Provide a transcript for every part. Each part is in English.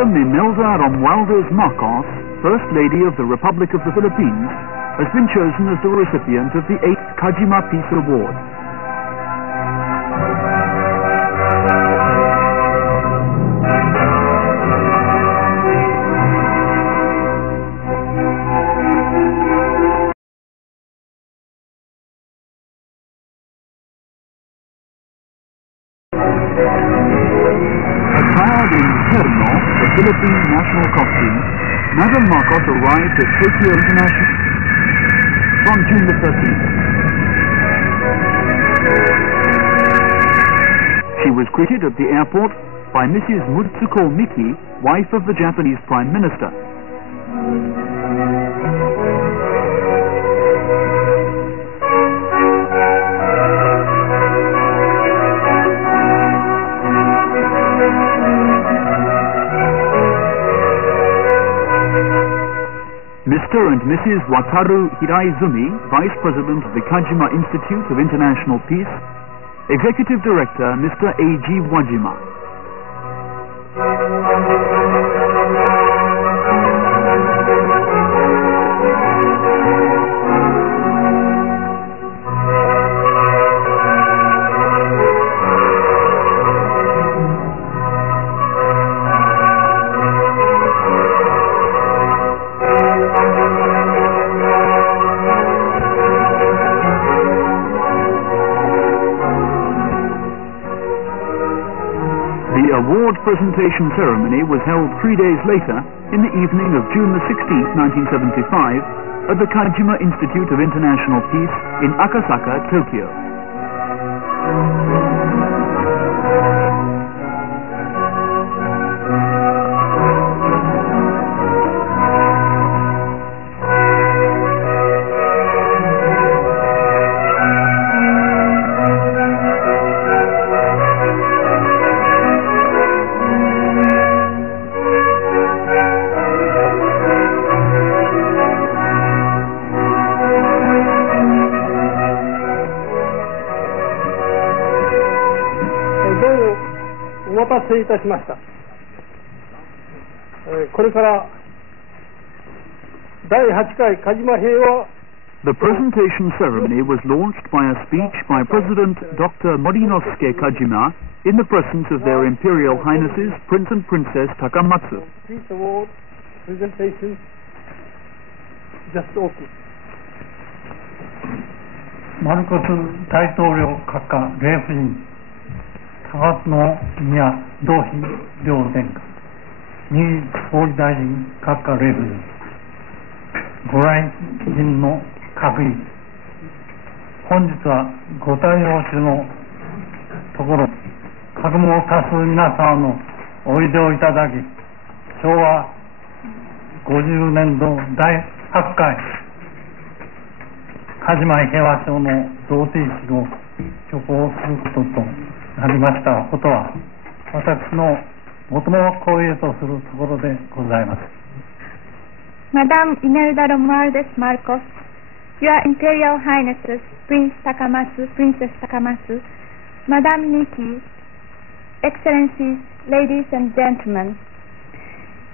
Madam Imelda Marcos, First Lady of the Republic of the Philippines, has been chosen as the recipient of the 8th Kajima Peace Award. Attired in terno, the Philippine national costume, Madam Marcos arrived at Tokyo International on June the 13th. She was greeted at the airport by Mrs. Mutsuko Miki, wife of the Japanese Prime Minister. Mr. and Mrs. Wataru Hiraizumi, Vice President of the Kajima Institute of International Peace, Executive Director Mr. A.G. Wajima. The award presentation ceremony was held 3 days later, in the evening of June the 16th, 1975, at the Kajima Institute of International Peace in Akasaka, Tokyo. The presentation ceremony was launched by a speech by President Dr. Morinosuke Kajima in the presence of their Imperial Highnesses Prince and Princess Takamatsu. Peace Award presentation just opened. マルコス大統領閣下礼夫人高津宮同妃両殿下任総理大臣閣下礼夫人ご来賓の各位本日はご対応中のところ覚悟を多数皆様のおいでをいただき昭和50年度第8回鹿島平和賞の贈呈式を挙行することとなりましたことは私の最も光栄とするところでございます。Madame Imelda Marcos, Your Imperial Highnesses, Prince Takamatsu, Princess Takamatsu, Madame Nikki, Excellencies, ladies and gentlemen,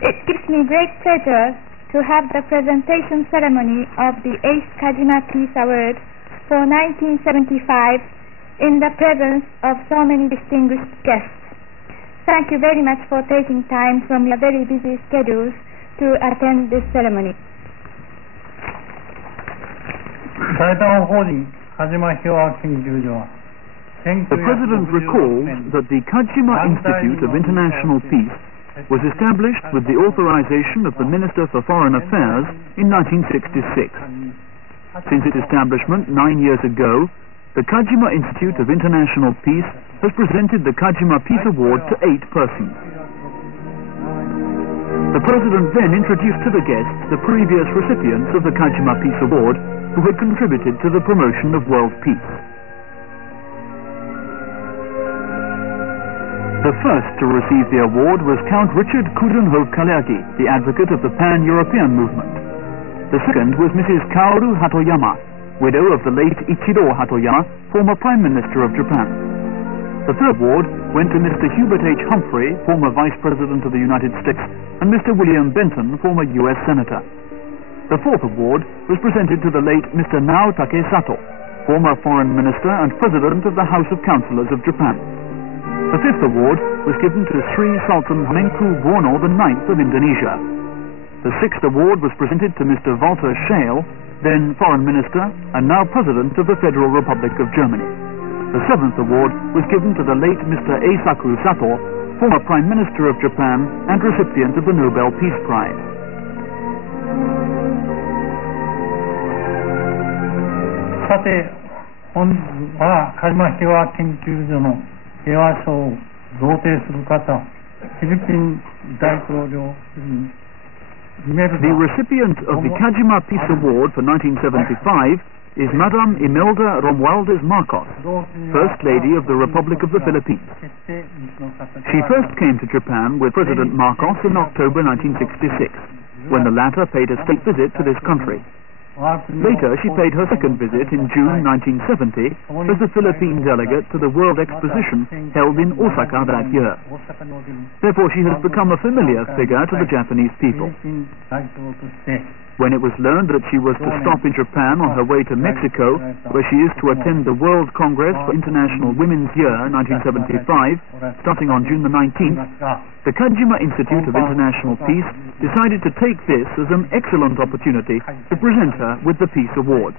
it gives me great pleasure to have the presentation ceremony of the 8th Kajima Peace Award for 1975 in the presence of so many distinguished guests. Thank you very much for taking time from your very busy schedules to attend this ceremony. The President recalls that the Kajima Institute of International Peace was established with the authorization of the Minister for Foreign Affairs in 1966. Since its establishment 9 years ago, the Kajima Institute of International Peace has presented the Kajima Peace Award to 8 persons. The President then introduced to the guests the previous recipients of the Kajima Peace Award who had contributed to the promotion of world peace. The first to receive the award was Count Richard Coudenhove-Kalergi, the advocate of the Pan-European movement. The second was Mrs. Kaoru Hatoyama, widow of the late Ichiro Hatoyama, former Prime Minister of Japan. The third award went to Mr. Hubert H. Humphrey, former Vice President of the United States, and Mr. William Benton, former U.S. Senator. The fourth award was presented to the late Mr. Nao Takesato, former Foreign Minister and President of the House of Councillors of Japan. The fifth award was given to Sri Sultan Hamengkubuwono IX of Indonesia. The sixth award was presented to Mr. Walter Scheel, then Foreign Minister and now President of the Federal Republic of Germany. The seventh award was given to the late Mr. Eisaku Sato, former Prime Minister of Japan and recipient of the Nobel Peace Prize. さて、本日は鹿島平和研究所の平和賞を贈呈する方、フィリピン大統領夫人 The recipient of the Kajima Peace Award for 1975 is Madame Imelda Romualdez Marcos, First Lady of the Republic of the Philippines. She first came to Japan with President Marcos in October 1966, when the latter paid a state visit to this country. Later, she paid her second visit in June 1970 as the Philippine delegate to the World Exposition held in Osaka that year. Therefore, she has become a familiar figure to the Japanese people. When it was learned that she was to stop in Japan on her way to Mexico, where she is to attend the World Congress for International Women's Year 1975, starting on June the 19th, the Kajima Institute of International Peace decided to take this as an excellent opportunity to present her with the Peace Award.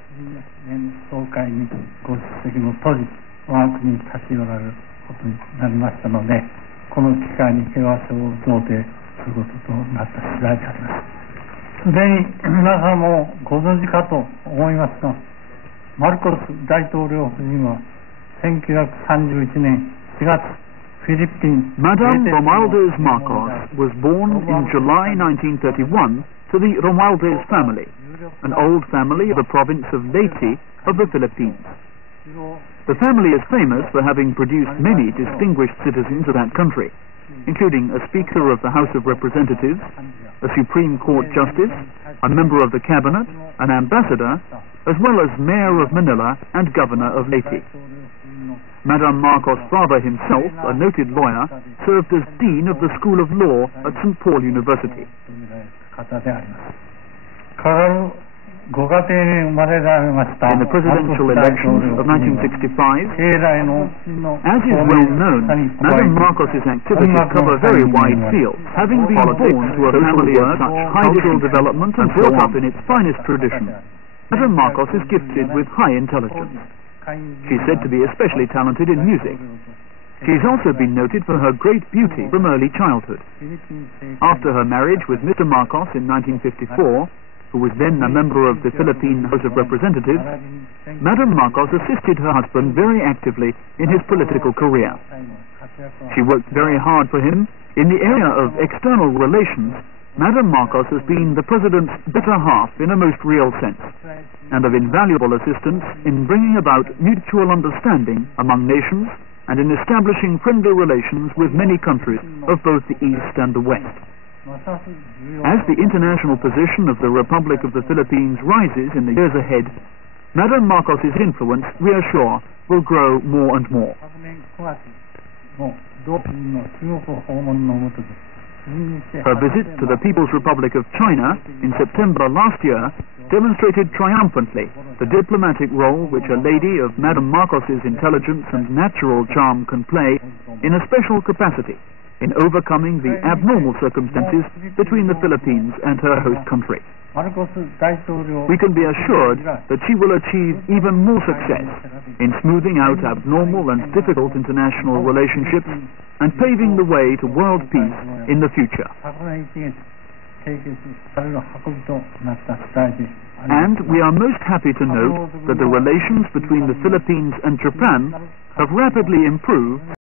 すでに皆さんもご存知かと思いますが、マルコス大統領夫人は1931年4月、フィリピン Madame Romualdez Marcos was born in July 1931 to the Romualdez family, an old family of the province of Leyte of the Philippines. The family is famous for having produced many distinguished citizens of that country, including a Speaker of the House of Representatives, a Supreme Court Justice, a member of the Cabinet, an ambassador, as well as Mayor of Manila and Governor of Leyte. Madame Marcos' father himself, a noted lawyer, served as Dean of the School of Law at St. Paul University. In the presidential elections of 1965, as is well known, Madame Marcos' activities cover very wide fields, having been born to a family of such cultural development and brought up in its finest tradition. Madame Marcos is gifted with high intelligence. She is said to be especially talented in music. She has also been noted for her great beauty from early childhood. After her marriage with Mr. Marcos in 1954, who was then a member of the Philippine House of Representatives, Madame Marcos assisted her husband very actively in his political career. She worked very hard for him. In the area of external relations, Madame Marcos has been the President's better half in a most real sense, and of invaluable assistance in bringing about mutual understanding among nations and in establishing friendly relations with many countries of both the East and the West. As the international position of the Republic of the Philippines rises in the years ahead, Madame Marcos' influence, we are sure, will grow more and more. Her visit to the People's Republic of China in September last year demonstrated triumphantly the diplomatic role which a lady of Madame Marcos' intelligence and natural charm can play in a special capacity in overcoming the abnormal circumstances between the Philippines and her host country. We can be assured that she will achieve even more success in smoothing out abnormal and difficult international relationships and paving the way to world peace in the future. And we are most happy to note that the relations between the Philippines and Japan have rapidly improved